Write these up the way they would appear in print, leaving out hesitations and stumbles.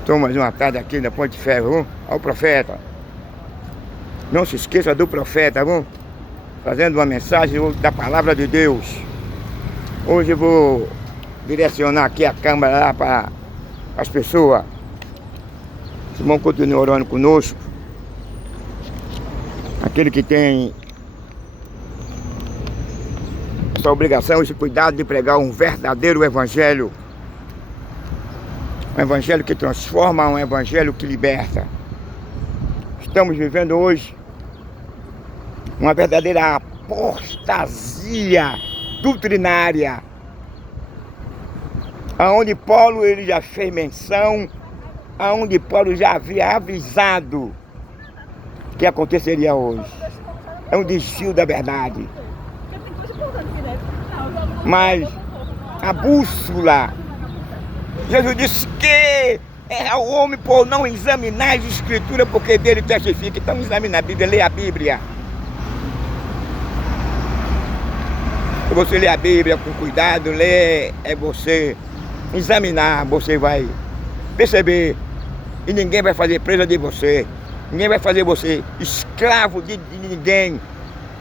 Estou mais uma tarde aqui na Ponte de Ferro, viu? Olha o profeta. Não se esqueça do profeta, viu? Fazendo uma mensagem da palavra de Deus. Hoje eu vou direcionar aqui a câmera lá para as pessoas. Os irmãos continuam orando conosco. Aquele que tem essa obrigação, esse cuidado de pregar um verdadeiro evangelho. Um evangelho que transforma, um evangelho que liberta. Estamos vivendo hoje uma verdadeira apostasia doutrinária, aonde Paulo ele já fez menção, aonde Paulo já havia avisado que aconteceria hoje. É um desvio da verdade. Mas a bússola, Jesus disse que é o homem por não examinar as escrituras, porque dele testifica. Então examina a Bíblia, lê a Bíblia. Se você lê a Bíblia com cuidado, lê, é você examinar, você vai perceber. E ninguém vai fazer presa de você. Ninguém vai fazer você escravo de ninguém,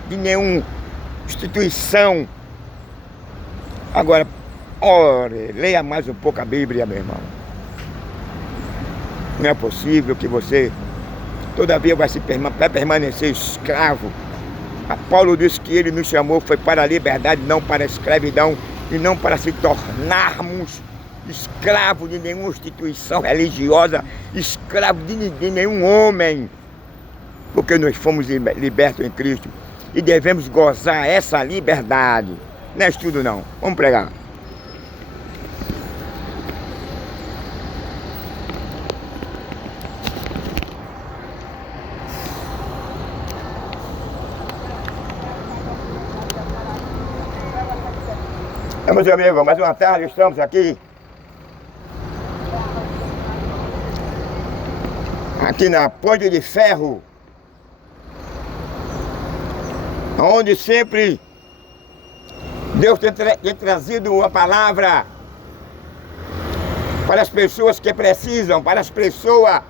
de nenhuma instituição. Agora, ore, leia mais um pouco a Bíblia, meu irmão. Não é possível que você, todavia, vai permanecer escravo. A Paulo disse que ele nos chamou, foi para a liberdade, não para a escravidão, e não para se tornarmos escravos de nenhuma instituição religiosa, escravos de nenhum homem, porque nós fomos libertos em Cristo e devemos gozar essa liberdade. Não é estudo não, vamos pregar. Meus amigos, mais uma tarde estamos aqui na Ponte de Ferro, onde sempre Deus tem trazido uma palavra para as pessoas que precisam, para as pessoas,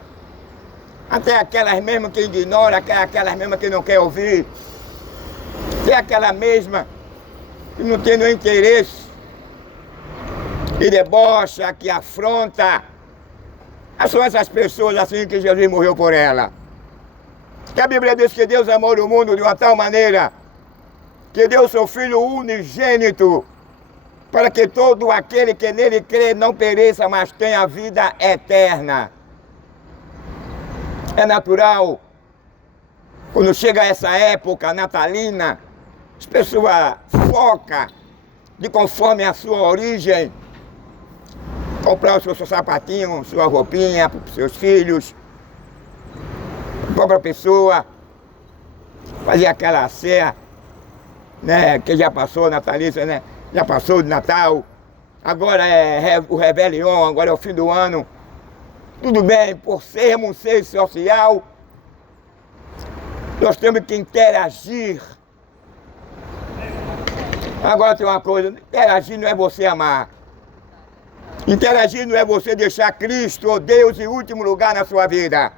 até aquelas mesmas que ignoram, aquelas mesmas que não querem ouvir, até aquela mesma que não tem nenhum interesse, que debocha, que afronta. São essas pessoas assim que Jesus morreu por ela. Que a Bíblia diz que Deus amou o mundo de uma tal maneira que deu seu Filho unigênito para que todo aquele que nele crê não pereça, mas tenha vida eterna. É natural, quando chega essa época natalina, as pessoas focam de conforme a sua origem, comprar o seu sapatinho, sua roupinha para os seus filhos, a própria pessoa, fazer aquela ceia, né, que já passou, natalícia, né, já passou de Natal, agora é o Réveillon, agora é o fim do ano. Tudo bem, por sermos um ser social, nós temos que interagir. Agora tem uma coisa, interagir não é você amar. Interagir não é você deixar Cristo ou Deus em último lugar na sua vida.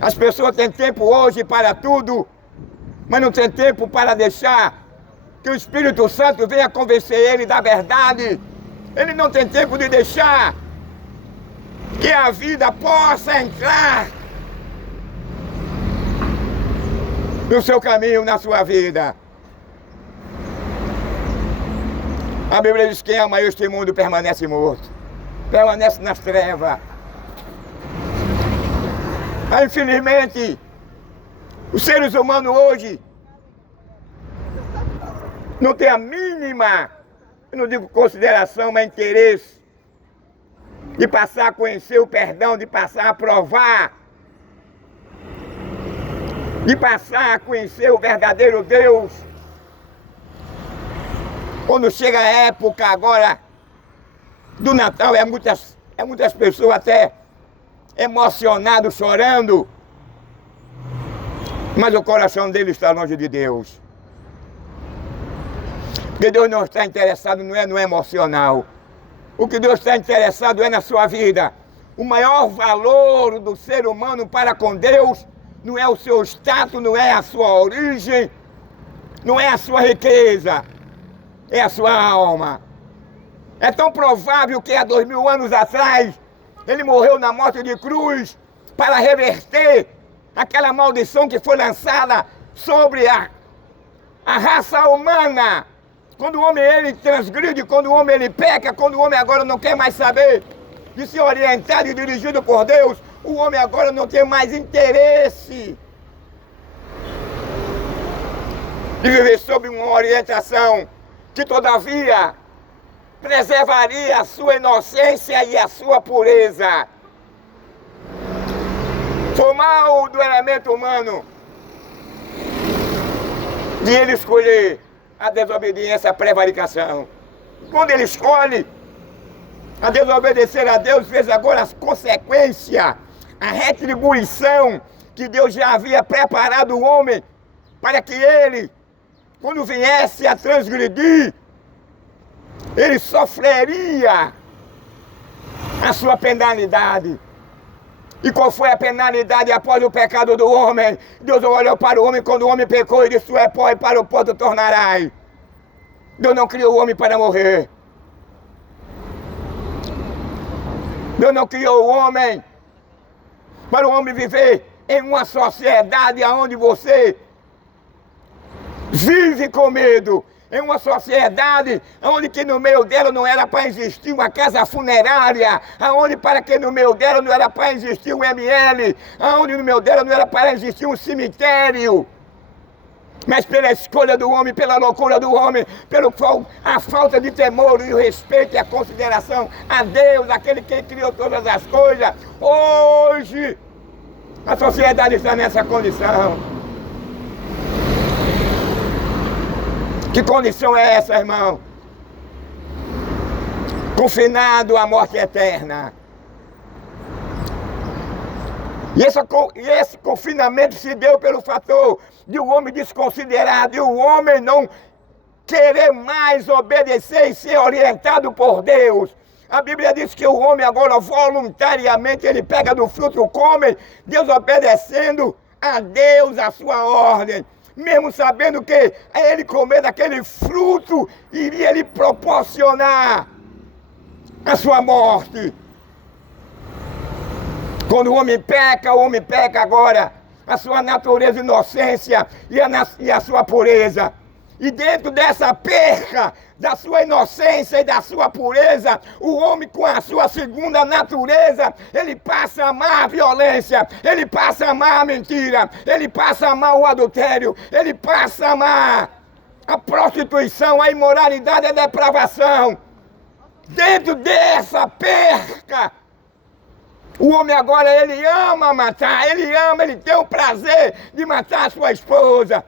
As pessoas têm tempo hoje para tudo, mas não tem tempo para deixar que o Espírito Santo venha convencer ele da verdade. Ele não tem tempo de deixar que a vida possa entrar no seu caminho, na sua vida. A Bíblia diz que quem ama este mundo permanece morto, permanece nas trevas. Mas, infelizmente, os seres humanos hoje não têm a mínima, eu não digo consideração, mas interesse de passar a conhecer o perdão, de passar a provar, de passar a conhecer o verdadeiro Deus. Quando chega a época agora do Natal, muitas pessoas até emocionadas, chorando, mas o coração deles está longe de Deus. Porque Deus não está interessado, não é no emocional. O que Deus está interessado é na sua vida. o maior valor do ser humano para com Deus não é o seu status, não é a sua origem, não é a sua riqueza, é a sua alma. É tão provável que há 2000 anos atrás ele morreu na morte de cruz para reverter aquela maldição que foi lançada sobre a raça humana. Quando o homem ele transgride, quando o homem ele peca, quando o homem agora não quer mais saber de ser orientado e dirigido por Deus, o homem agora não tem mais interesse de viver sob uma orientação que todavia preservaria a sua inocência e a sua pureza. Foi mal do elemento humano de ele escolher a desobediência, a prevaricação. Quando ele escolhe a desobedecer a Deus, fez agora as consequências, a retribuição que Deus já havia preparado o homem para que ele, quando viesse a transgredir, ele sofreria a sua penalidade. E qual foi a penalidade após o pecado do homem? Deus olhou para o homem quando o homem pecou e disse: tu é pó e para o pó tu tornarás. Deus não criou o homem para morrer. Deus não criou o homem para o homem viver em uma sociedade onde você vive com medo. Em uma sociedade onde que no meio dela não era para existir uma casa funerária, onde para que no meio dela não era para existir um ML, onde no meio dela não era para existir um cemitério. Mas pela escolha do homem, pela loucura do homem, pela a falta de temor e o respeito e a consideração a Deus, aquele que criou todas as coisas, hoje a sociedade está nessa condição. Que condição é essa, irmão? Confinado à morte eterna. E esse confinamento se deu pelo fator de um homem desconsiderado e o homem não querer mais obedecer e ser orientado por Deus. A Bíblia diz que o homem agora voluntariamente ele pega do fruto, come, Deus obedecendo a Deus, a sua ordem. Mesmo sabendo que ele comer daquele fruto iria lhe proporcionar a sua morte. Quando o homem peca agora a sua natureza, inocência e a sua pureza. E dentro dessa perca da sua inocência e da sua pureza, o homem com a sua segunda natureza, ele passa a amar a violência, ele passa a amar a mentira, ele passa a amar o adultério, ele passa a amar a prostituição, a imoralidade, a depravação. Dentro dessa perca, o homem agora ele ama matar, ele tem o prazer de matar a sua esposa.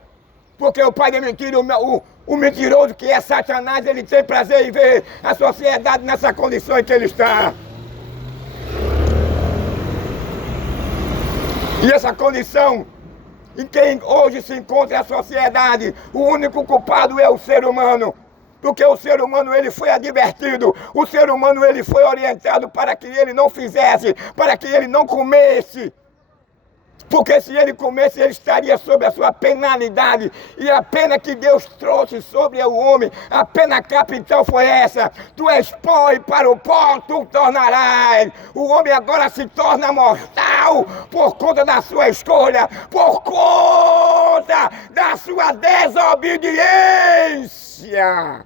Porque o pai da mentira, o mentiroso que é Satanás, ele tem prazer em ver a sociedade nessa condição em que ele está. E essa condição em que hoje se encontra a sociedade, o único culpado é o ser humano. Porque o ser humano ele foi advertido, o ser humano ele foi orientado para que ele não fizesse, para que ele não comesse. Porque se ele comesse, ele estaria sob a sua penalidade. E a pena que Deus trouxe sobre o homem, a pena capital foi essa: tu és pó e para o pó tu tornarás. O homem agora se torna mortal por conta da sua escolha, por conta da sua desobediência.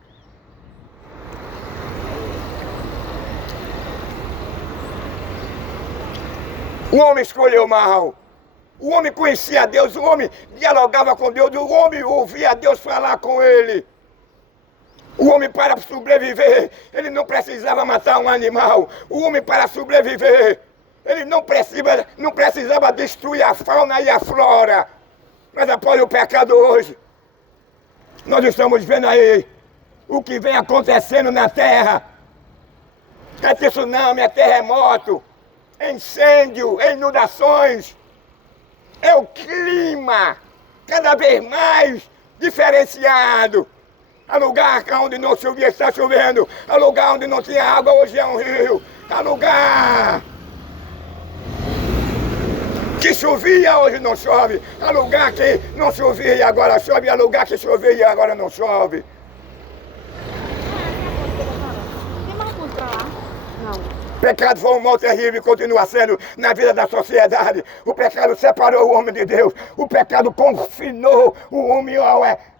O homem escolheu mal. O homem conhecia Deus, o homem dialogava com Deus, o homem ouvia Deus falar com ele. O homem, para sobreviver, ele não precisava matar um animal. O homem, para sobreviver, ele não precisava destruir a fauna e a flora. Mas após o pecado hoje, nós estamos vendo aí o que vem acontecendo na terra. É tsunami, é terremoto, é incêndio, é inundações. É o clima cada vez mais diferenciado. Há lugar onde não chovia, está chovendo. Há lugar onde não tinha água, hoje é um rio. Há lugar Que chovia, hoje não chove. Há lugar que não chovia e agora chove. Há lugar que chovia e agora não chove. O pecado foi um mal terrível e continua sendo na vida da sociedade. O pecado separou o homem de Deus. O pecado confinou o homem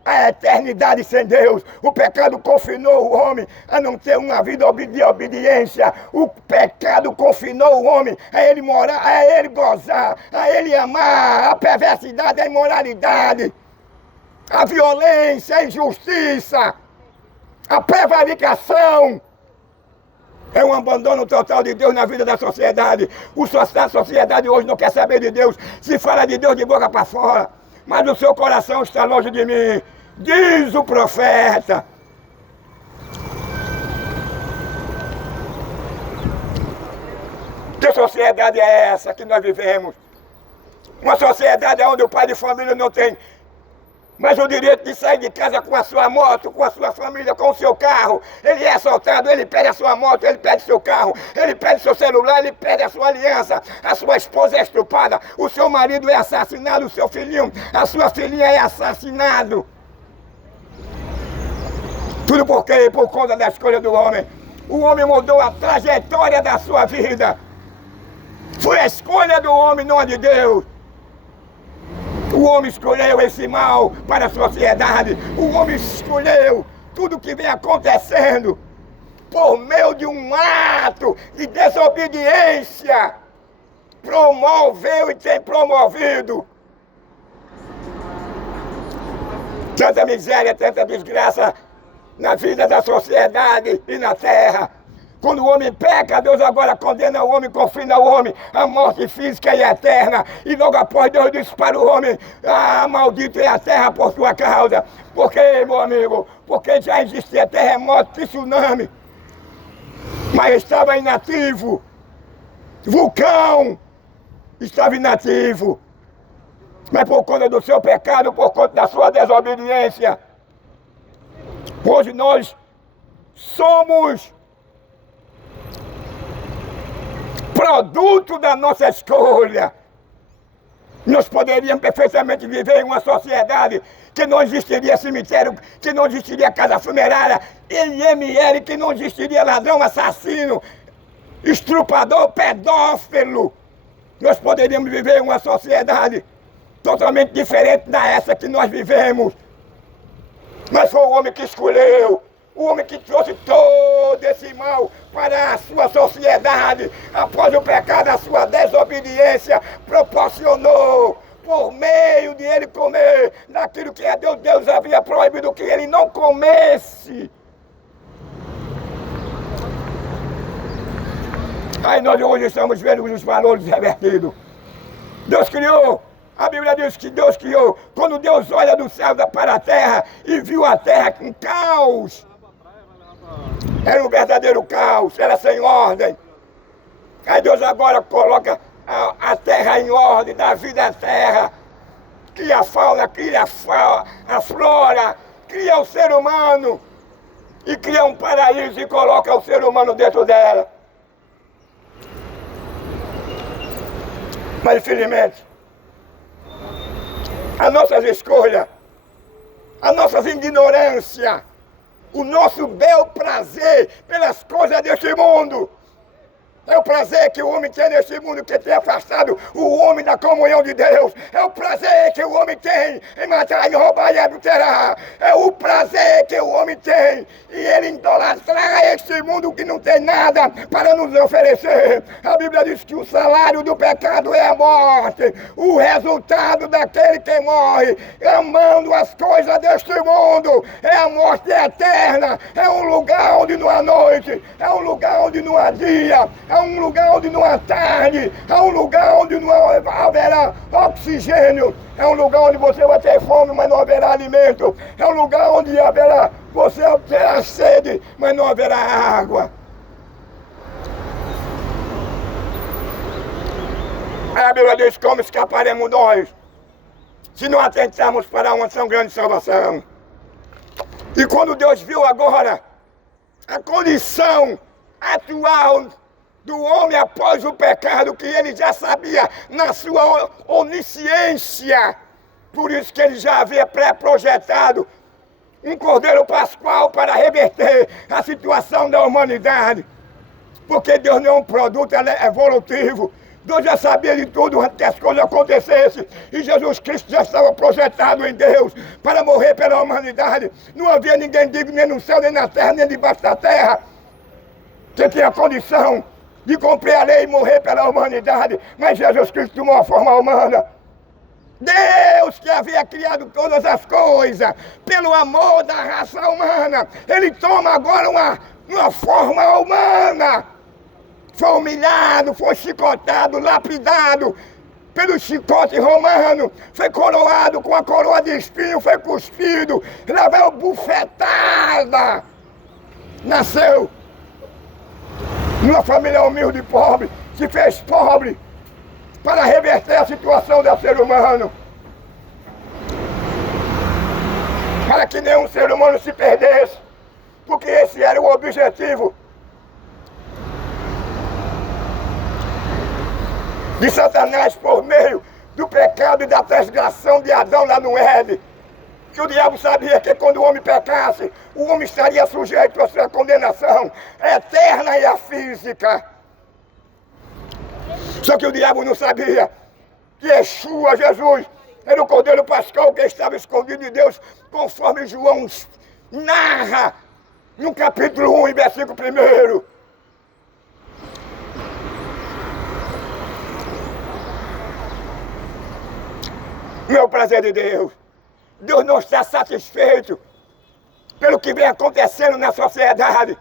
à eternidade sem Deus. O pecado confinou o homem a não ter uma vida de obediência. O pecado confinou o homem a ele morar, a ele gozar, a ele amar a perversidade, a imoralidade, a violência, a injustiça, a prevaricação. É um abandono total de Deus na vida da sociedade. A sociedade hoje não quer saber de Deus. Se fala de Deus de boca para fora. Mas o seu coração está longe de mim. Diz o profeta. Que sociedade é essa que nós vivemos? Uma sociedade onde o pai de família não tem mas o direito de sair de casa com a sua moto, com a sua família, com o seu carro. Ele é assaltado, ele perde a sua moto, ele perde seu carro, ele perde seu celular, ele perde a sua aliança. A sua esposa é estrupada, o seu marido é assassinado, o seu filhinho, a sua filhinha é assassinado. Tudo por quê? Por conta da escolha do homem. O homem mudou a trajetória da sua vida. Foi a escolha do homem, não a de Deus. O homem escolheu esse mal para a sociedade. O homem escolheu tudo que vem acontecendo por meio de um ato de desobediência. Promoveu e tem promovido tanta miséria, tanta desgraça na vida da sociedade e na terra. Quando o homem peca, Deus agora condena o homem, confina o homem à morte física e eterna. E logo após Deus disse para o homem, maldito é a terra por sua causa. Por quê, meu amigo? Porque já existia terremoto e tsunami, mas estava inativo. Vulcão estava inativo. Mas por conta do seu pecado, por conta da sua desobediência, hoje nós somos produto da nossa escolha. Nós poderíamos perfeitamente viver em uma sociedade que não existiria cemitério, que não existiria casa funerária, IML, que não existiria ladrão, assassino, estrupador, pedófilo. Nós poderíamos viver em uma sociedade totalmente diferente da essa que nós vivemos. Mas foi o homem que escolheu. O homem que trouxe todo esse mal para a sua sociedade, após o pecado, a sua desobediência, proporcionou, por meio de ele comer daquilo que Deus havia proibido que ele não comesse. Aí nós hoje estamos vendo os valores revertidos. Deus criou. A Bíblia diz que Deus criou. Quando Deus olha do céu para a terra e viu a terra com caos, era um verdadeiro caos, era sem ordem. Aí Deus agora coloca a terra em ordem, dá vida à terra, cria a fauna, cria a flora, cria o ser humano e cria um paraíso e coloca o ser humano dentro dela. Mas infelizmente, as nossas escolhas, as nossas ignorâncias, o nosso bel prazer pelas coisas deste mundo. É o prazer que o homem tem neste mundo que tem afastado o homem da comunhão de Deus. É o prazer que o homem tem em matar, em roubar e adulterar. É o prazer que o homem tem e ele idolatrar este mundo que não tem nada para nos oferecer. A Bíblia diz que o salário do pecado é a morte. O resultado daquele que morre amando as coisas deste mundo é a morte eterna. É um lugar onde não há noite. É um lugar onde não há dia. É um lugar onde não há tarde, é um lugar onde não haverá oxigênio, é um lugar onde você vai ter fome, mas não haverá alimento, é um lugar onde você terá sede, mas não haverá água. A Bíblia diz como escaparemos nós, se não atentarmos para uma tão grande salvação. E quando Deus viu agora a condição atual do homem após o pecado, que ele já sabia na sua onisciência. Por isso que ele já havia pré-projetado um cordeiro pascual para reverter a situação da humanidade. Porque Deus não é um produto evolutivo. Deus já sabia de tudo antes que as coisas acontecessem. E Jesus Cristo já estava projetado em Deus para morrer pela humanidade. Não havia ninguém digno nem no céu, nem na terra, nem debaixo da terra, que tinha condição de cumprir a lei e morrer pela humanidade. Mas Jesus Cristo tomou a forma humana. Deus que havia criado todas as coisas, pelo amor da raça humana, Ele toma agora uma forma humana. Foi humilhado, foi chicotado, lapidado pelo chicote romano, foi coroado com a coroa de espinho, foi cuspido, levou bufetada. Nasceu numa família humilde e pobre, se fez pobre para reverter a situação do ser humano. Para que nenhum ser humano se perdesse, porque esse era o objetivo de Satanás por meio do pecado e da transgressão de Adão lá no Éden. Que o diabo sabia que quando o homem pecasse, o homem estaria sujeito à sua condenação eterna e a física. Só que o diabo não sabia que Yeshua, Jesus, era o cordeiro pascal que estava escondido de Deus, conforme João narra no capítulo 1 e versículo 1. Meu prazer de Deus, Deus não está satisfeito pelo que vem acontecendo na sociedade.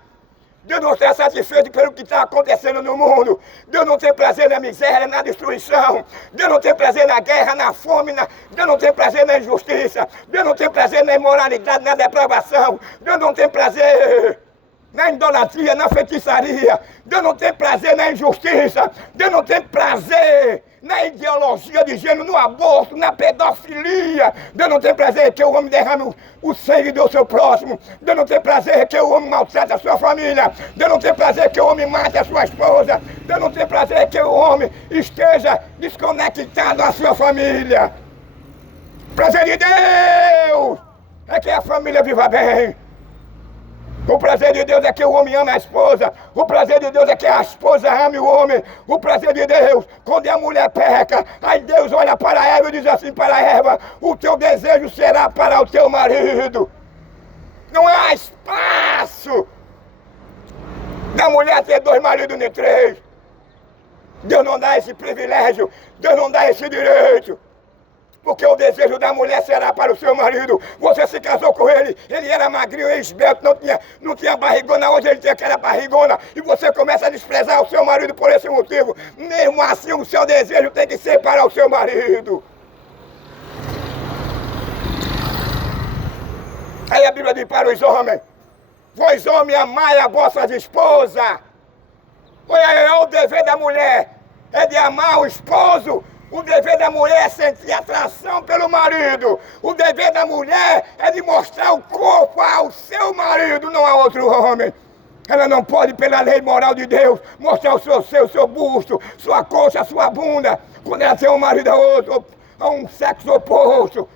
Deus não está satisfeito pelo que está acontecendo no mundo. Deus não tem prazer na miséria, na destruição. Deus não tem prazer na guerra, na fome. Deus não tem prazer na injustiça. Deus não tem prazer na imoralidade, na depravação. Deus não tem prazer na idolatria, na feitiçaria. Deus não tem prazer na injustiça. Deus não tem prazer na ideologia de gênero, no aborto, na pedofilia. Deus não tem prazer que o homem derrame o sangue do seu próximo. Deus não tem prazer que o homem maltrate a sua família. Deus não tem prazer que o homem mate a sua esposa. Deus não tem prazer que o homem esteja desconectado à sua família. Prazer de Deus é que a família viva bem. O prazer de Deus é que o homem ame a esposa. O prazer de Deus é que a esposa ame o homem. O prazer de Deus, quando a mulher peca, aí Deus olha para Eva e diz assim para Eva: o teu desejo será para o teu marido. Não há espaço da mulher ter 2 maridos nem 3. Deus não dá esse privilégio. Deus não dá esse direito. Porque o desejo da mulher será para o seu marido. Você se casou com ele, ele era magrinho e esbelto, não tinha barrigona, hoje ele tem aquela barrigona, e você começa a desprezar o seu marido por esse motivo. Mesmo assim, o seu desejo tem que ser para o seu marido. Aí a Bíblia diz para os homens: vós homens, amai a vossas esposas. É o dever da mulher, é de amar o esposo. O dever da mulher é sentir atração pelo marido. O dever da mulher é de mostrar o corpo ao seu marido, não a outro homem. Ela não pode, pela lei moral de Deus, mostrar o seu seio, o seu busto, sua coxa, sua bunda, quando ela tem um marido a um sexo oposto.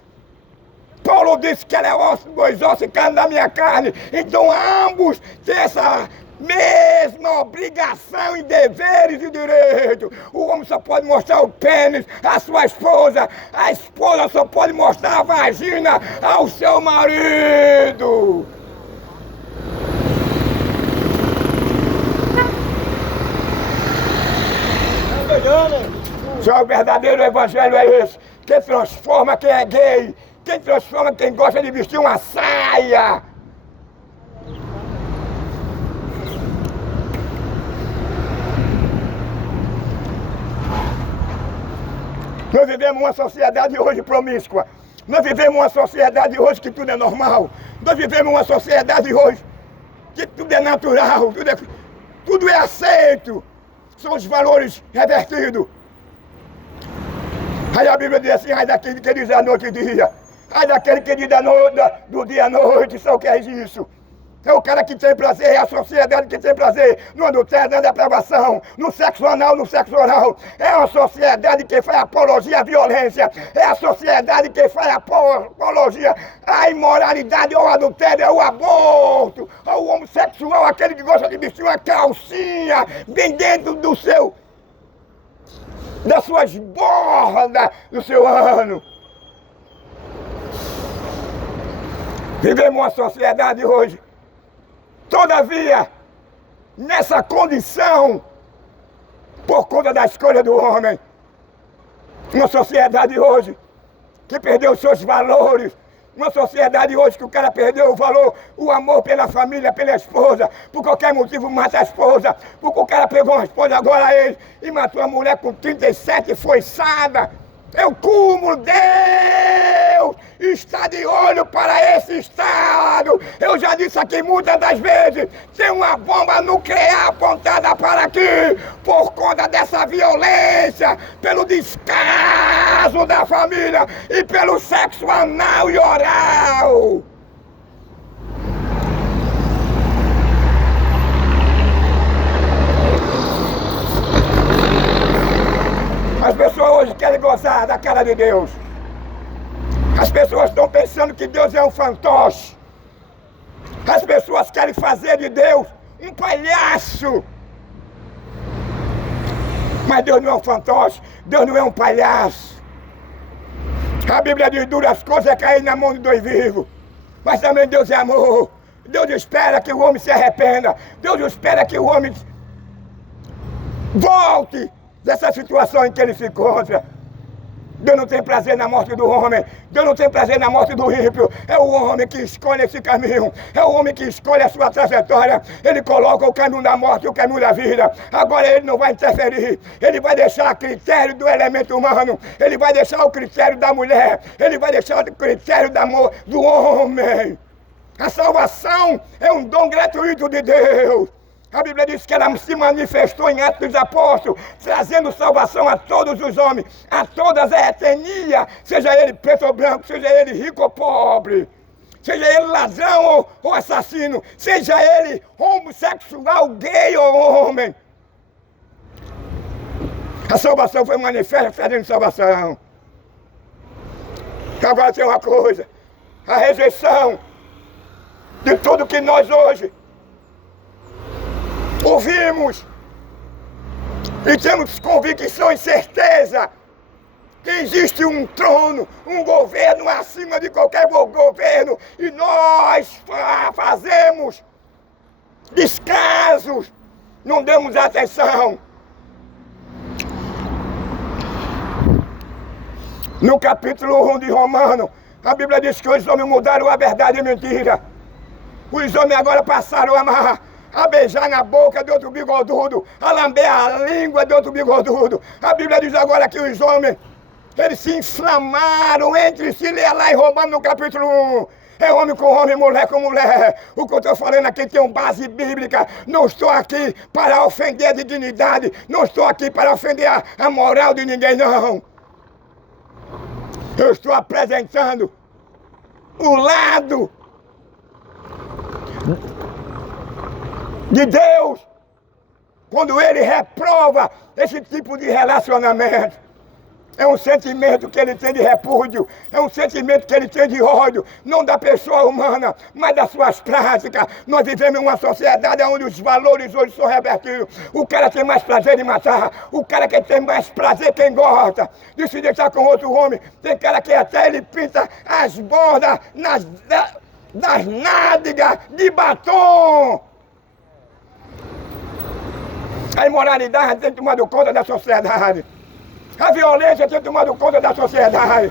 Paulo disse que ela é osso, dois ossos e carne da minha carne. Então ambos têm essa mesma obrigação e deveres e direitos. O homem só pode mostrar o pênis à sua esposa. A esposa só pode mostrar a vagina ao seu marido. Só o verdadeiro evangelho é esse. Quem transforma quem é gay. Quem transforma quem gosta de vestir uma saia. Nós vivemos uma sociedade hoje promíscua. Nós vivemos uma sociedade hoje que tudo é normal. Nós vivemos uma sociedade hoje que tudo é natural, tudo é aceito. São os valores revertidos. Aí a Bíblia diz assim: ai daquele que diz a noite e dia. Ai daquele que diz do dia à noite, só quer isso. É o cara que tem prazer, é a sociedade que tem prazer no adultério, na depravação, no sexo anal, no sexo oral. É a sociedade que faz apologia à violência. É a sociedade que faz apologia à imoralidade, ao adultério, ao aborto, ao homossexual, aquele que gosta de vestir uma calcinha bem dentro das suas bordas do seu ano. Vivemos uma sociedade hoje, todavia, nessa condição, por conta da escolha do homem. Uma sociedade hoje que perdeu os seus valores. Uma sociedade hoje que o cara perdeu o valor, o amor pela família, pela esposa. Por qualquer motivo mata a esposa. Porque o cara pegou uma esposa agora ele e matou a mulher com 37 foiçadas. É o cúmulo. Deus está de olho para esse estado. Eu já disse aqui muitas das vezes, tem uma bomba nuclear apontada para aqui por conta dessa violência, pelo descaso da família e pelo sexo anal e oral. As pessoas hoje querem gozar da cara de Deus. As pessoas estão pensando que Deus é um fantoche. As pessoas querem fazer de Deus um palhaço. Mas Deus não é um fantoche, Deus não é um palhaço. A Bíblia diz: duras coisas é cair na mão de dois vivos. Mas também Deus é amor. Deus espera que o homem se arrependa. Deus espera que o homem volte dessa situação em que ele se encontra. Deus não tem prazer na morte do homem. Deus não tem prazer na morte do ímpio. É o homem que escolhe esse caminho. É o homem que escolhe a sua trajetória. Ele coloca o caminho da morte e o caminho da vida. Agora ele não vai interferir. Ele vai deixar a critério do elemento humano. Ele vai deixar o critério da mulher. Ele vai deixar o critério do homem. A salvação é um dom gratuito de Deus. A Bíblia diz que ela se manifestou em Atos dos Apóstolos, trazendo salvação a todos os homens, a todas a etnia, seja ele preto ou branco, seja ele rico ou pobre, seja ele ladrão ou assassino, seja ele homossexual, gay ou homem. A salvação foi manifesta trazendo salvação. Agora tem uma coisa, a rejeição de tudo que nós hoje ouvimos e temos convicção e certeza que existe um trono, um governo acima de qualquer governo, e nós fazemos descasos, não demos atenção. No capítulo 1 de Romanos, a Bíblia diz que os homens mudaram a verdade e a mentira. Os homens agora passaram a beijar na boca de outro bigodudo, a lamber a língua de outro bigodudo. A Bíblia diz agora que os homens, eles se inflamaram entre si. Leia lá em Romanos no capítulo 1. É homem com homem, mulher com mulher. O que eu estou falando aqui tem uma base bíblica. Não estou aqui para ofender a dignidade. Não estou aqui para ofender a moral de ninguém, não. Eu estou apresentando o lado de Deus, quando Ele reprova esse tipo de relacionamento. É um sentimento que Ele tem de repúdio, é um sentimento que Ele tem de ódio, não da pessoa humana, mas das suas práticas. Nós vivemos em uma sociedade onde os valores hoje são revertidos. O cara tem mais prazer em matar, o cara que tem mais prazer quem gosta de se deixar com outro homem. Tem cara que até ele pinta as bordas das nádegas de batom. A imoralidade tem tomado conta da sociedade. A violência tem tomado conta da sociedade.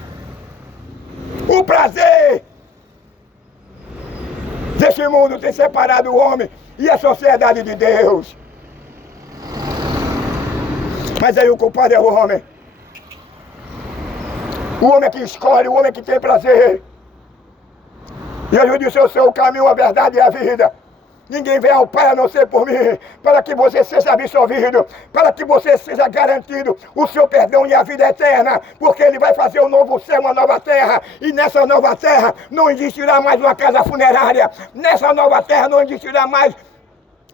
O prazer desse mundo tem separado o homem e a sociedade de Deus. Mas aí o culpado é o homem. O homem que escolhe, o homem que tem prazer. Jesus disse: eu sou o caminho, a verdade e a vida. Ninguém vem ao Pai a não ser por mim, para que você seja absolvido, para que você seja garantido o seu perdão e a vida eterna, porque Ele vai fazer um novo céu, uma nova terra, e nessa nova terra não existirá mais uma casa funerária, nessa nova terra não existirá mais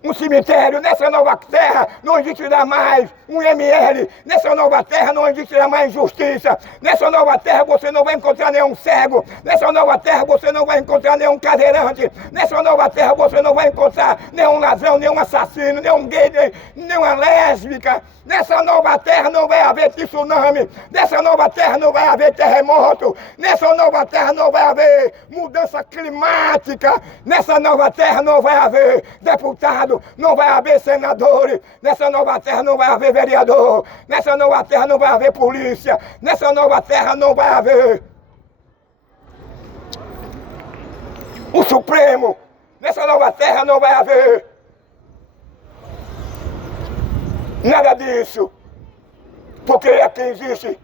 um cemitério, nessa nova terra não existirá mais um ML, nessa nova terra não existirá mais injustiça, nessa nova terra você não vai encontrar nenhum cego, nessa nova terra você não vai encontrar nenhum cadeirante, nessa nova terra você não vai encontrar nenhum ladrão, nenhum assassino, nenhum gay, nenhuma lésbica, nessa nova terra não vai haver tsunami, nessa nova terra não vai haver terremoto, nessa nova terra não vai haver mudança climática, nessa nova terra não vai haver deputado, não vai haver senadores, nessa nova terra não vai haver vereador, nessa nova terra não vai haver polícia, nessa nova terra não vai haver o Supremo, nessa nova terra não vai haver nada disso, porque aqui existe,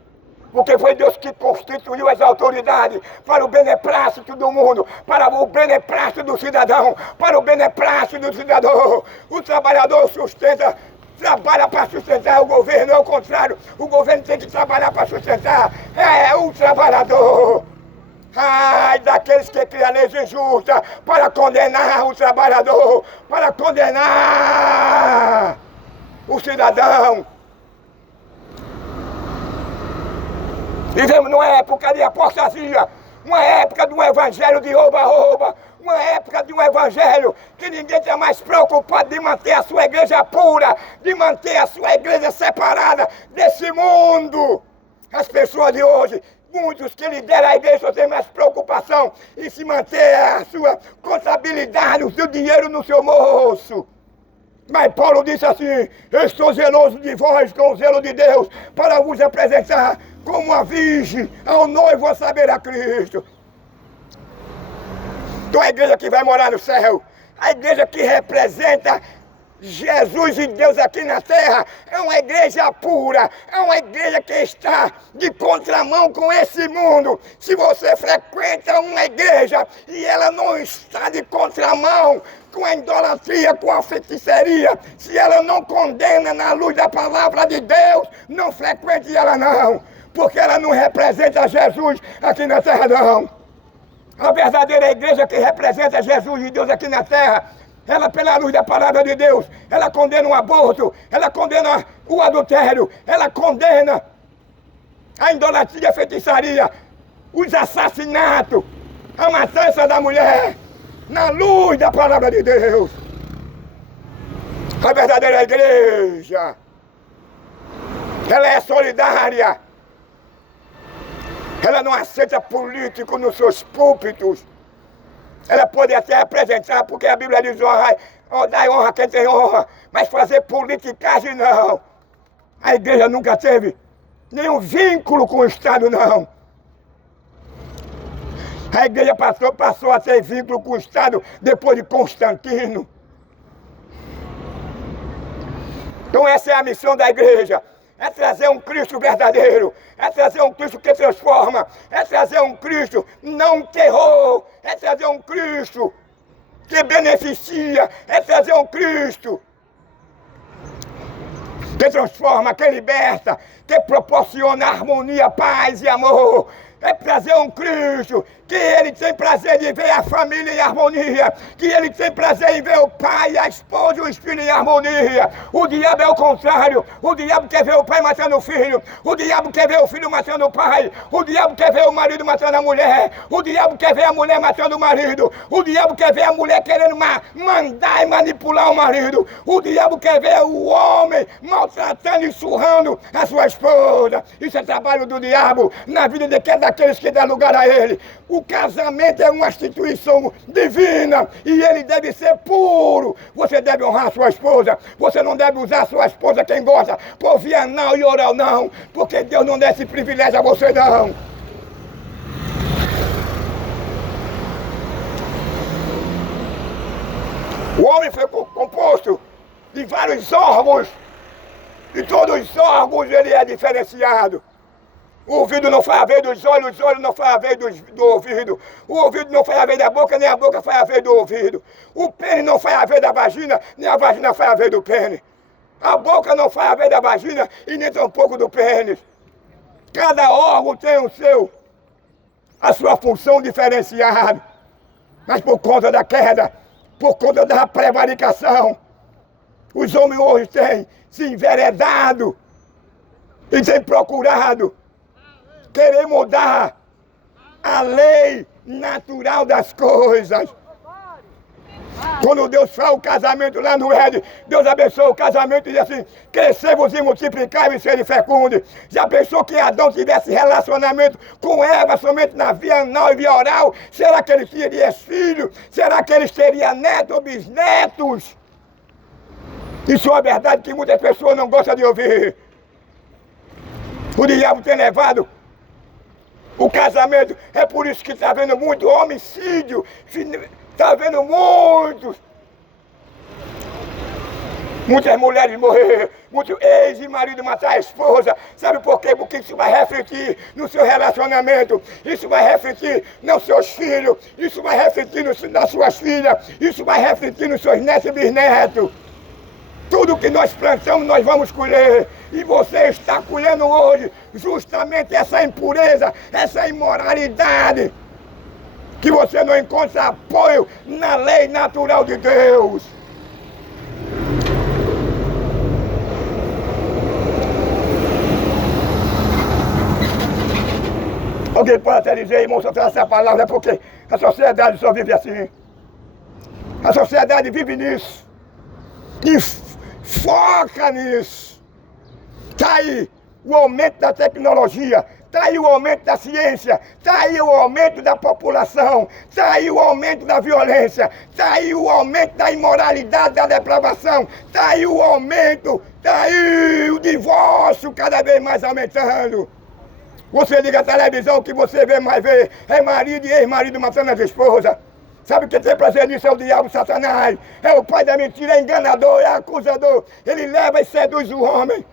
porque foi Deus que constituiu as autoridades para o beneplácito do mundo, para o beneplácito do cidadão, para o beneplácito do cidadão. O trabalhador trabalha para sustentar o governo, ao contrário, o governo tem que trabalhar para sustentar o trabalhador. Ai, daqueles que criam leis injustas para condenar o trabalhador, para condenar o cidadão. Vivemos numa época de apostasia, uma época de um evangelho de rouba-rouba, uma época de um evangelho que ninguém está mais preocupado de manter a sua igreja pura, de manter a sua igreja separada desse mundo. As pessoas de hoje, muitos que lideram a igreja só têm mais preocupação em se manter a sua contabilidade, o seu dinheiro no seu bolso. Mas Paulo disse assim: eu estou zeloso de vós com o zelo de Deus, para vos apresentar como a virgem ao noivo, a saber, a Cristo. Então a igreja que vai morar no céu, a igreja que representa Jesus e Deus aqui na terra, é uma igreja pura, é uma igreja que está de contramão com esse mundo. Se você frequenta uma igreja e ela não está de contramão com a idolatria, com a feitiçaria, se ela não condena na luz da palavra de Deus, não frequente ela não, porque ela não representa Jesus aqui na terra não. A verdadeira igreja que representa Jesus e Deus aqui na terra, ela, pela luz da palavra de Deus, ela condena o aborto, ela condena o adultério, ela condena a idolatria, a feitiçaria, os assassinatos, a matança da mulher, na luz da palavra de Deus. A verdadeira igreja, ela é solidária, ela não aceita político nos seus púlpitos. Ela pode até apresentar, porque a Bíblia diz: dai honra a quem tem honra, mas fazer politicagem não. A igreja nunca teve nenhum vínculo com o Estado, não. A igreja passou a ter vínculo com o Estado depois de Constantino. Então essa é a missão da igreja. É trazer um Cristo verdadeiro, é trazer um Cristo que transforma, é trazer um Cristo não terror, é trazer um Cristo que beneficia, é trazer um Cristo que transforma, que liberta, que proporciona harmonia, paz e amor. É trazer um Cristo que ele tem prazer de ver a família em harmonia, que ele tem prazer em ver o pai, a esposa e o filho em harmonia. O diabo é o contrário, o diabo quer ver o pai matando o filho, o diabo quer ver o filho matando o pai, o diabo quer ver o marido matando a mulher, o diabo quer ver a mulher matando o marido, o diabo quer ver a mulher querendo mandar e manipular o marido, o diabo quer ver o homem maltratando e surrando a sua esposa. Isso é trabalho do diabo na vida de cada daqueles que dão lugar a ele. O casamento é uma instituição divina e ele deve ser puro. Você deve honrar a sua esposa. Você não deve usar a sua esposa quem gosta por via anal e oral não, porque Deus não dá esse privilégio a você não. O homem foi composto de vários órgãos e todos os órgãos ele é diferenciado. O ouvido não faz a vez dos olhos, os olhos não faz a vez do ouvido. O ouvido não faz a vez da boca, nem a boca faz a vez do ouvido. O pênis não faz a vez da vagina, nem a vagina faz a vez do pênis. A boca não faz a vez da vagina e nem tampouco do pênis. Cada órgão tem a sua função diferenciada. Mas por conta da queda, por conta da prevaricação, os homens hoje têm se enveredado e têm procurado querer mudar a lei natural das coisas. Quando Deus faz o casamento lá no Éden, Deus abençoa o casamento e diz assim: crescei-vos e multiplicai e sede fecundos. Já pensou que Adão tivesse relacionamento com Eva somente na via anal e via oral? Será que eles teriam filhos? Será que eles teriam netos ou bisnetos? Isso é uma verdade que muitas pessoas não gostam de ouvir. O diabo tem levado o casamento, é por isso que está havendo muito homicídio, está havendo muitas mulheres morrer, muitos ex e marido matar a esposa. Sabe por quê? Porque isso vai refletir no seu relacionamento, isso vai refletir nos seus filhos, isso vai refletir nas suas filhas, isso vai refletir nos seus netos e bisnetos. Tudo que nós plantamos, nós vamos colher. E você está colhendo hoje justamente essa impureza, essa imoralidade, que você não encontra apoio na lei natural de Deus. Alguém pode até dizer, irmão, só essa palavra é porque a sociedade só vive assim. A sociedade vive nisso. E foca nisso. Está aí o aumento da tecnologia, está aí o aumento da ciência, está aí o aumento da população, está aí o aumento da violência, está aí o aumento da imoralidade, da depravação, está aí o aumento, está aí o divórcio cada vez mais aumentando. Você liga a televisão, o que você vê mais é marido e ex-marido matando as esposas. Sabe quem tem prazer nisso? É o diabo, Satanás. É o pai da mentira, é enganador, é acusador. Ele leva e seduz o homem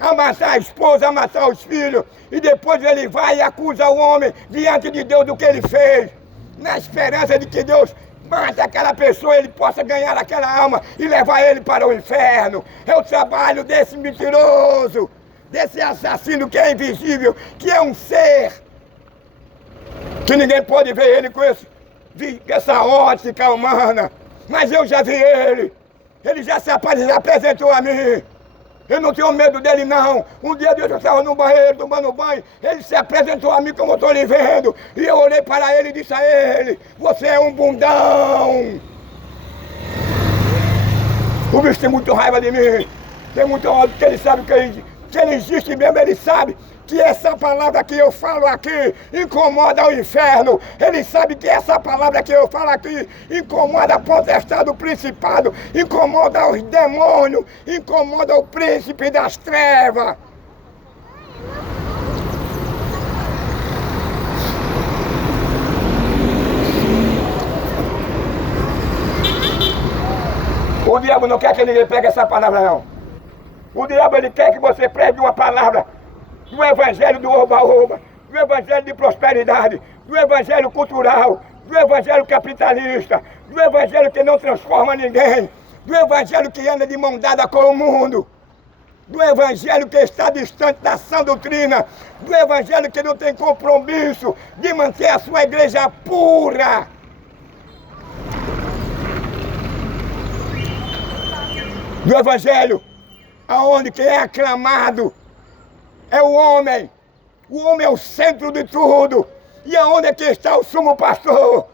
a matar a esposa, a matar os filhos. E depois ele vai e acusa o homem diante de Deus do que ele fez. Na esperança de que Deus mate aquela pessoa, ele possa ganhar aquela alma e levar ele para o inferno. É o trabalho desse mentiroso, desse assassino que é invisível, que é um ser que ninguém pode ver ele com essa ótica humana. Mas eu já vi ele. Ele já se apresentou a mim. Eu não tenho medo dele, não. Um dia eu estava no banheiro, tomando banho, ele se apresentou a mim como eu estou lhe vendo. E eu olhei para ele e disse a ele: você é um bundão. O bicho tem muito raiva de mim. Tem muito ódio, porque ele sabe que ele existe mesmo, ele sabe que essa palavra que eu falo aqui incomoda o inferno. Ele sabe que essa palavra que eu falo aqui incomoda a potestade do principado, incomoda os demônios, incomoda o príncipe das trevas. O diabo não quer que ninguém pegue essa palavra, não. O diabo, ele quer que você pregue uma palavra do evangelho do oba-oba, do evangelho de prosperidade, do evangelho cultural, do evangelho capitalista, do evangelho que não transforma ninguém, do evangelho que anda de mão dada com o mundo, do evangelho que está distante da sã doutrina, do evangelho que não tem compromisso de manter a sua igreja pura. Do evangelho aonde quem é aclamado é o homem. O homem é o centro de tudo. E aonde é que está o sumo pastor?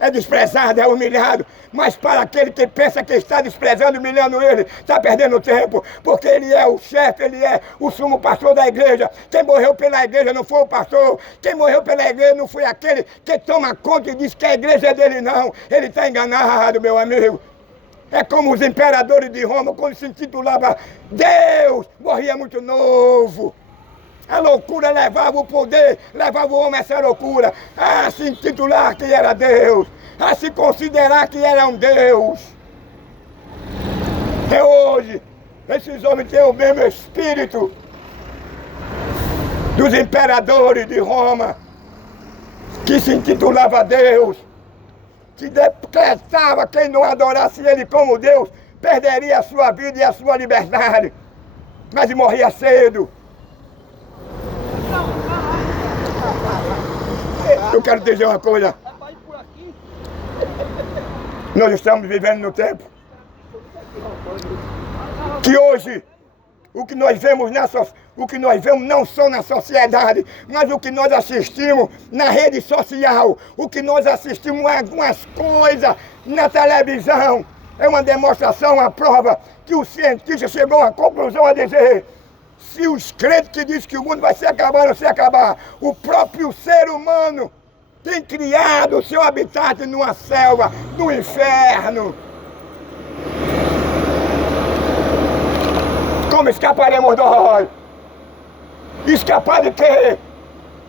É desprezado, é humilhado. Mas para aquele que pensa que está desprezando, humilhando ele, está perdendo tempo. Porque ele é o chefe, ele é o sumo pastor da igreja. Quem morreu pela igreja não foi o pastor. Quem morreu pela igreja não foi aquele que toma conta e diz que a igreja é dele, não. Ele está enganado, meu amigo. É como os imperadores de Roma, quando se intitulava Deus, morria muito novo. A loucura levava o poder, levava o homem a essa loucura, a se intitular que era Deus, a se considerar que era um Deus. E hoje, esses homens têm o mesmo espírito dos imperadores de Roma, que se intitulava Deus, que decretava quem não adorasse ele como Deus, perderia a sua vida e a sua liberdade, mas morria cedo. Eu quero dizer uma coisa. Nós estamos vivendo no tempo que hoje o que nós vemos não só na sociedade, mas o que nós assistimos na rede social, o que nós assistimos a algumas coisas na televisão, é uma demonstração, uma prova que o cientista chegou à conclusão a dizer: se os crentes que dizem que o mundo vai se acabar, não se acabar, o próprio ser humano tem criado o seu habitat numa selva, no inferno. Como escaparemos nós? Escapar de quê?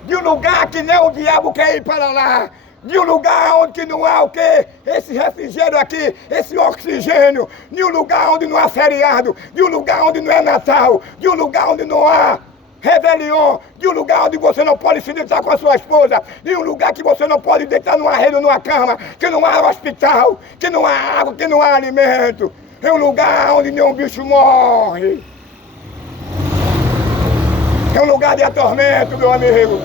De um lugar que nem o diabo quer ir para lá. De um lugar onde não há o quê? Esse refrigério aqui, esse oxigênio. De um lugar onde não há feriado. De um lugar onde não é Natal. De um lugar onde não há Réveillon, de um lugar onde você não pode se deitar com a sua esposa, de um lugar que você não pode deitar numa rede ou numa cama, que não há hospital, que não há água, que não há alimento. É um lugar onde nenhum bicho morre. É um lugar de atormento, meu amigo,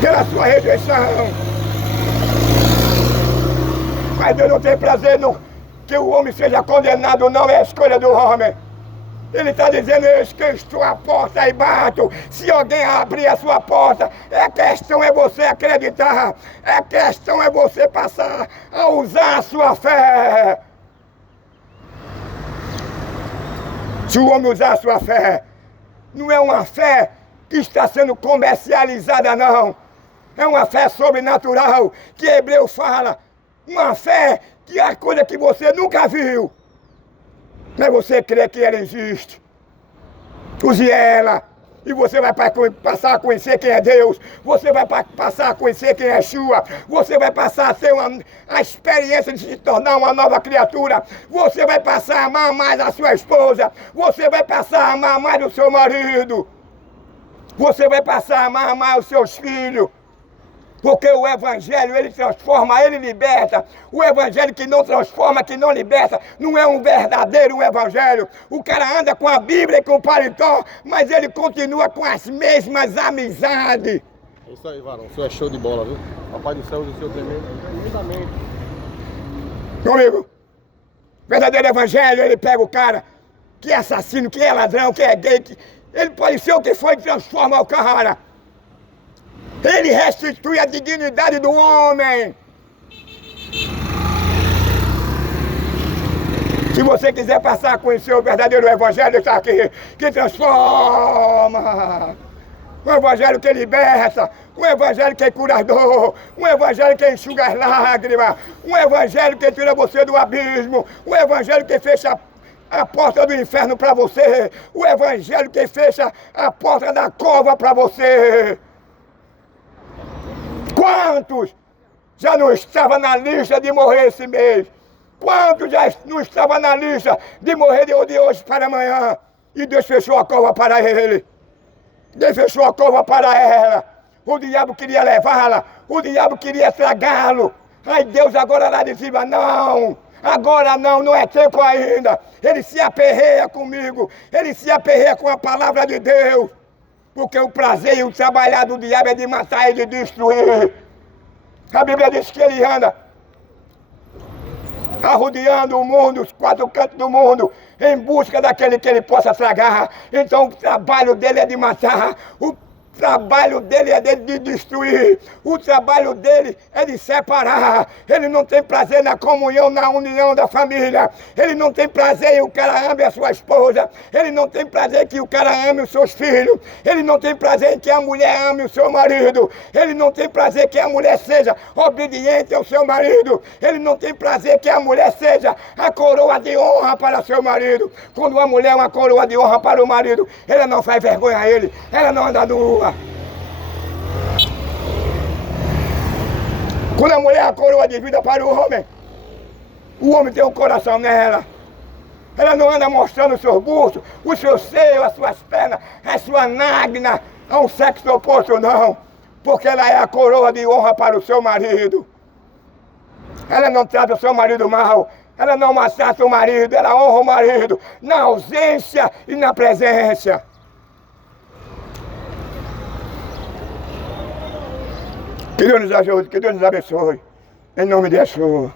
pela sua rejeição. Mas Deus não tem prazer que o homem seja condenado, não é a escolha do homem. Ele está dizendo: eis que estou à porta e bato. Se alguém abrir a sua porta, a questão é você acreditar. A questão é você passar a usar a sua fé. Se o homem usar a sua fé, não é uma fé que está sendo comercializada, não. É uma fé sobrenatural, que Hebreu fala. Uma fé que é coisa que você nunca viu. Mas você crê que ela existe. Use ela. E você vai passar a conhecer quem é Deus. Você vai passar a conhecer quem é Yeshua. Você vai passar a ter a experiência de se tornar uma nova criatura. Você vai passar a amar mais a sua esposa. Você vai passar a amar mais o seu marido. Você vai passar a amar mais os seus filhos. Porque o Evangelho, ele transforma, ele liberta. O Evangelho que não transforma, que não liberta, não é um verdadeiro Evangelho. O cara anda com a Bíblia e com o paletó, mas ele continua com as mesmas amizades. É isso aí, varão. O senhor é show de bola, viu? Papai do céu, o senhor tremendamente. Meu amigo, verdadeiro Evangelho, ele pega o cara que é assassino, que é ladrão, que é gay, ele pode ser o que for e transforma o cara. Ele restitui a dignidade do homem. Se você quiser passar a conhecer o verdadeiro Evangelho, está aqui, que transforma. Um Evangelho que liberta, um Evangelho que cura a dor, um Evangelho que enxuga as lágrimas, um Evangelho que tira você do abismo, um Evangelho que fecha a porta do inferno para você, o Evangelho que fecha a porta da cova para você. Quantos já não estavam na lista de morrer esse mês? Quantos já não estavam na lista de morrer de hoje para amanhã? E Deus fechou a cova para ele. Deus fechou a cova para ela. O diabo queria levá-la. O diabo queria estragá-lo. Aí Deus agora lá de cima: não, agora não, não é tempo ainda. Ele se aperreia comigo. Ele se aperreia com a palavra de Deus. Porque o prazer e o trabalhar do diabo é de matar e de destruir. A Bíblia diz que ele anda arrodeando o mundo, os quatro cantos do mundo, em busca daquele que ele possa tragar. Então o trabalho dele é de matar. O trabalho dele é de destruir. O trabalho dele é de separar. Ele não tem prazer na comunhão, na união da família. Ele não tem prazer em o cara ame a sua esposa. Ele não tem prazer que o cara ame os seus filhos. Ele não tem prazer em que a mulher ame o seu marido. Ele não tem prazer que a mulher seja obediente ao seu marido. Ele não tem prazer que a mulher seja a coroa de honra para seu marido. Quando a mulher é uma coroa de honra para o marido, ela não faz vergonha a ele. Ela não anda nua. Quando a mulher é a coroa de vida para o homem tem um coração nela. Ela não anda mostrando o seu busto, o seu seio, as suas pernas, a sua nagna a um sexo oposto, não. Porque ela é a coroa de honra para o seu marido. Ela não trata o seu marido mal. Ela não maltrata o marido, ela honra o marido na ausência e na presença. Que Deus nos ajude, que Deus nos abençoe. Em nome de Jesus.